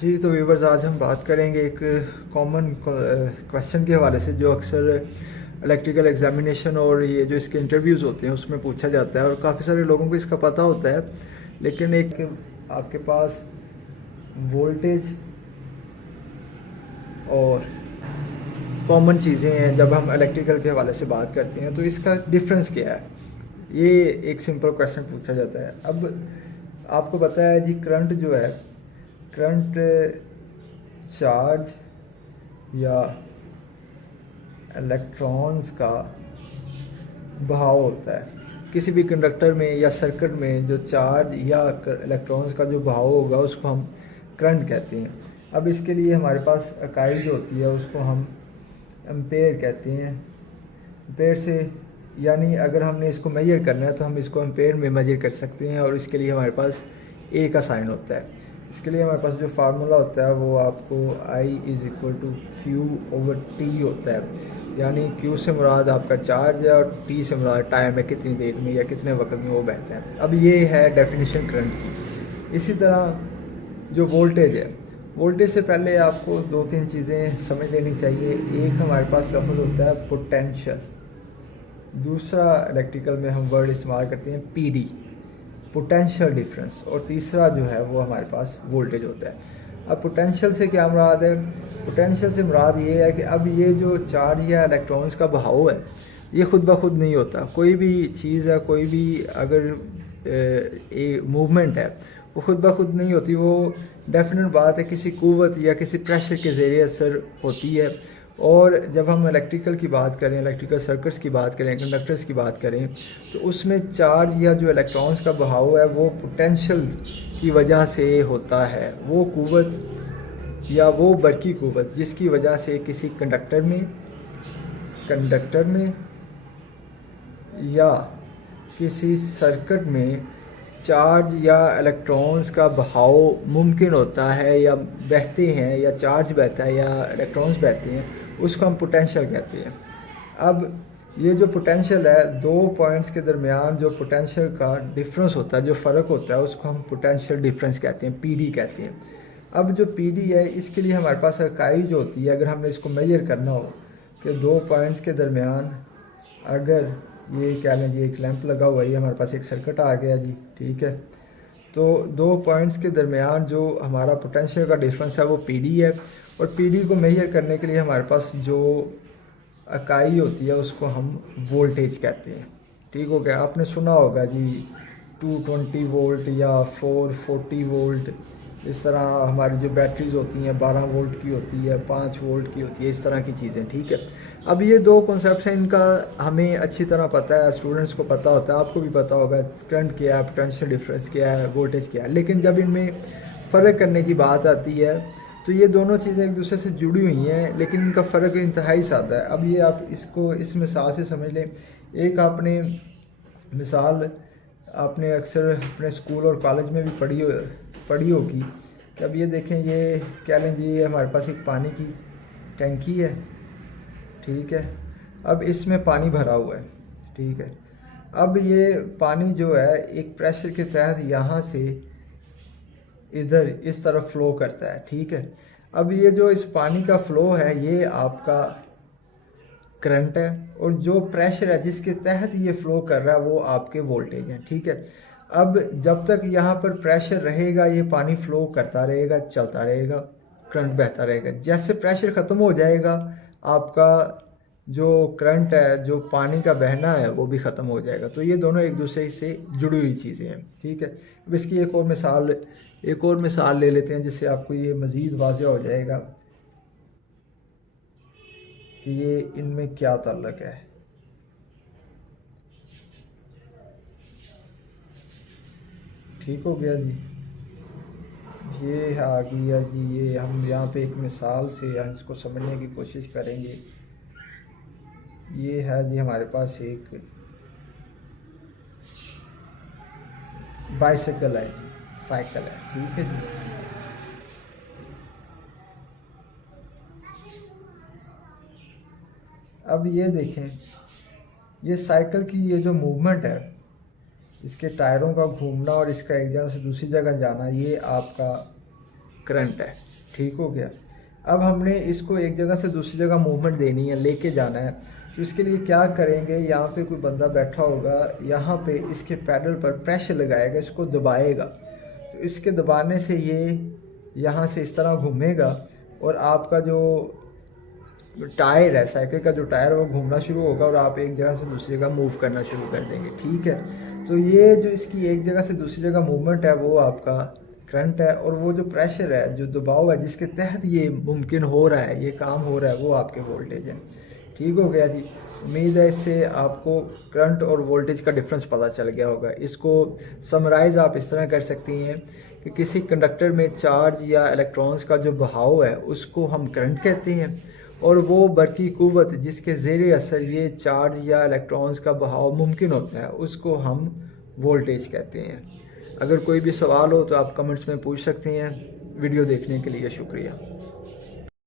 जी, तो व्यूवर्स आज हम बात करेंगे एक कॉमन क्वेश्चन के हवाले से जो अक्सर इलेक्ट्रिकल एग्जामिनेशन और ये जो इसके इंटरव्यूज़ होते हैं उसमें पूछा जाता है और काफ़ी सारे लोगों को इसका पता होता है। लेकिन एक आपके पास वोल्टेज और कॉमन चीज़ें हैं जब हम इलेक्ट्रिकल के हवाले से बात करते हैं, तो इसका डिफरेंस क्या है? ये एक सिंपल क्वेश्चन पूछा जाता है। अब आपको पता है जी, करंट जो है, करंट चार्ज या इलेक्ट्रॉन्स का बहाव होता है। किसी भी कंडक्टर में या सर्किट में जो चार्ज या इलेक्ट्रॉन्स का जो बहाव होगा उसको हम करंट कहते हैं। अब इसके लिए हमारे पास इकाई जो होती है उसको हम एम्पेयर कहते हैं। एम्पेयर से यानी अगर हमने इसको मेजर करना है तो हम इसको एम्पेयर में मेजर कर सकते हैं और इसके लिए हमारे पास ए का साइन होता है। इसके लिए हमारे पास जो फार्मूला होता है वो आपको I = Q/T होता है। यानी Q से मुराद आपका चार्ज है और T से मुराद टाइम है, कितनी देर में या कितने वक्त में वो बहता है। अब ये है डेफिनेशन करंट की। इसी तरह जो वोल्टेज है, वोल्टेज से पहले आपको दो तीन चीज़ें समझ लेनी चाहिए। एक हमारे पास लफ्ज़ होता है पोटेंशियल, दूसरा इलेक्ट्रिकल में हम वर्ड इस्तेमाल करते हैं PD, पोटेंशियल डिफरेंस, और तीसरा जो है वो हमारे पास वोल्टेज होता है। अब पोटेंशियल से क्या मुराद है? पोटेंशियल से मुराद ये है कि अब ये जो चार्ज या इलेक्ट्रॉन्स का बहाव है ये खुद ब खुद नहीं होता। कोई भी चीज़ है, कोई भी अगर मूवमेंट है वो खुद ब खुद नहीं होती। वो डेफिनेट बात है किसी कुव्वत या किसी प्रेशर के ज़रिए असर होती है। और जब हम इलेक्ट्रिकल की बात करें, इलेक्ट्रिकल सर्किट्स की बात करें, कंडक्टर्स की बात करें, तो उसमें चार्ज या जो इलेक्ट्रॉन्स का बहाव है वो पोटेंशियल की वजह से होता है। वो कुव्वत या वो बरकी कुव्वत जिसकी वजह से किसी कंडक्टर में या किसी सर्किट में चार्ज या इलेक्ट्रॉन्स का बहाव मुमकिन होता है या बहते हैं, या चार्ज बहता है या इलेक्ट्रॉन्स बहते हैं, उसको हम पोटेंशियल कहते हैं। अब ये जो पोटेंशियल है, दो पॉइंट्स के दरमियान जो पोटेंशियल का डिफरेंस होता है, जो फ़र्क होता है, उसको हम पोटेंशियल डिफरेंस कहते हैं, PD कहते हैं। अब जो PD है इसके लिए हमारे पास इकाई जो होती है, अगर हमने इसको मेजर करना हो कि दो पॉइंट्स के दरमियान, अगर ये कह लें जी एक लैंप लगा हुआ है, हमारे पास एक सर्किट आ गया जी, ठीक है। तो दो पॉइंट्स के दरमियान जो हमारा पोटेंशियल का डिफरेंस है वो PD है। और PD को मेजर करने के लिए हमारे पास जो इकाई होती है उसको हम वोल्टेज कहते हैं। ठीक हो गया? आपने सुना होगा जी 220 वोल्ट या 440 वोल्ट, इस तरह हमारी जो बैटरीज होती हैं 12 वोल्ट की होती है, 5 वोल्ट की होती है, इस तरह की चीज़ें। ठीक है, अब ये दो कॉन्सेप्ट्स हैं, इनका हमें अच्छी तरह पता है, स्टूडेंट्स को पता होता है, आपको भी पता होगा करंट क्या है, पोटेंशियल डिफरेंस क्या है, वोल्टेज क्या है। लेकिन जब इनमें फ़र्क करने की बात आती है तो ये दोनों चीज़ें एक दूसरे से जुड़ी हुई हैं, लेकिन इनका फ़र्क इंतहाई सादा है। अब ये आप इसको इस मिसाल से समझ लें। एक आपने मिसाल आपने अक्सर अपने स्कूल और कॉलेज में भी पढ़ी होगी कि अब ये देखें, ये कह लें जी ये हमारे पास एक पानी की टंकी है, ठीक है। अब इसमें पानी भरा हुआ है, ठीक है। अब ये पानी जो है एक प्रेशर के तहत यहाँ से इधर इस तरफ फ़्लो करता है, ठीक है। अब ये जो इस पानी का फ़्लो है ये आपका करंट है, और जो प्रेशर है जिसके तहत ये फ़्लो कर रहा है वो आपके वोल्टेज हैं, ठीक है। अब जब तक यहाँ पर प्रेशर रहेगा ये पानी फ़्लो करता रहेगा, चलता रहेगा, करंट बहता रहेगा। जैसे प्रेशर ख़त्म हो जाएगा आपका जो करंट है, जो पानी का बहना है, वो भी ख़त्म हो जाएगा। तो ये दोनों एक दूसरे से जुड़ी हुई चीज़ें हैं, ठीक है। अब इसकी एक और मिसाल ले लेते हैं जिससे आपको ये मज़ीद वाज़ेह हो जाएगा कि ये इनमें क्या ताल्लुक़ है। ठीक हो गया जी, ये आ गया जी। ये हम यहाँ पे एक मिसाल से इसको समझने की कोशिश करेंगे। ये है जी हमारे पास एक बाइसिकल है, साइकिल है, ठीक है जी। अब ये देखें, ये साइकिल की ये जो मूवमेंट है, इसके टायरों का घूमना और इसका एक जगह से दूसरी जगह जाना, ये आपका करंट है। ठीक हो गया। अब हमने इसको एक जगह से दूसरी जगह मूवमेंट देनी है, लेके जाना है। तो इसके लिए क्या करेंगे, यहाँ पे कोई बंदा बैठा होगा, यहाँ पे इसके पैडल पर प्रेशर लगाएगा, इसको दबाएगा। तो इसके दबाने से ये यहाँ से इस तरह घूमेगा और आपका जो टायर है, साइकिल का जो टायर है वो घूमना शुरू होगा और आप एक जगह से दूसरी जगह मूव करना शुरू कर देंगे। ठीक है। तो ये जो इसकी एक जगह से दूसरी जगह मूवमेंट है वो आपका करंट है, और वो जो प्रेशर है, जो दबाव है जिसके तहत ये मुमकिन हो रहा है, ये काम हो रहा है, वो आपके वोल्टेज है। ठीक हो गया जी। उम्मीद है इससे आपको करंट और वोल्टेज का डिफरेंस पता चल गया होगा। इसको समराइज़ आप इस तरह कर सकती हैं कि किसी कंडक्टर में चार्ज या इलेक्ट्रॉन्स का जो बहाव है उसको हम करंट कहते हैं, और वो बरकी कुव्वत जिसके ज़ेरे असर ये चार्ज या इलेक्ट्रॉन्स का बहाव मुमकिन होता है उसको हम वोल्टेज कहते हैं। अगर कोई भी सवाल हो तो आप कमेंट्स में पूछ सकते हैं। वीडियो देखने के लिए शुक्रिया।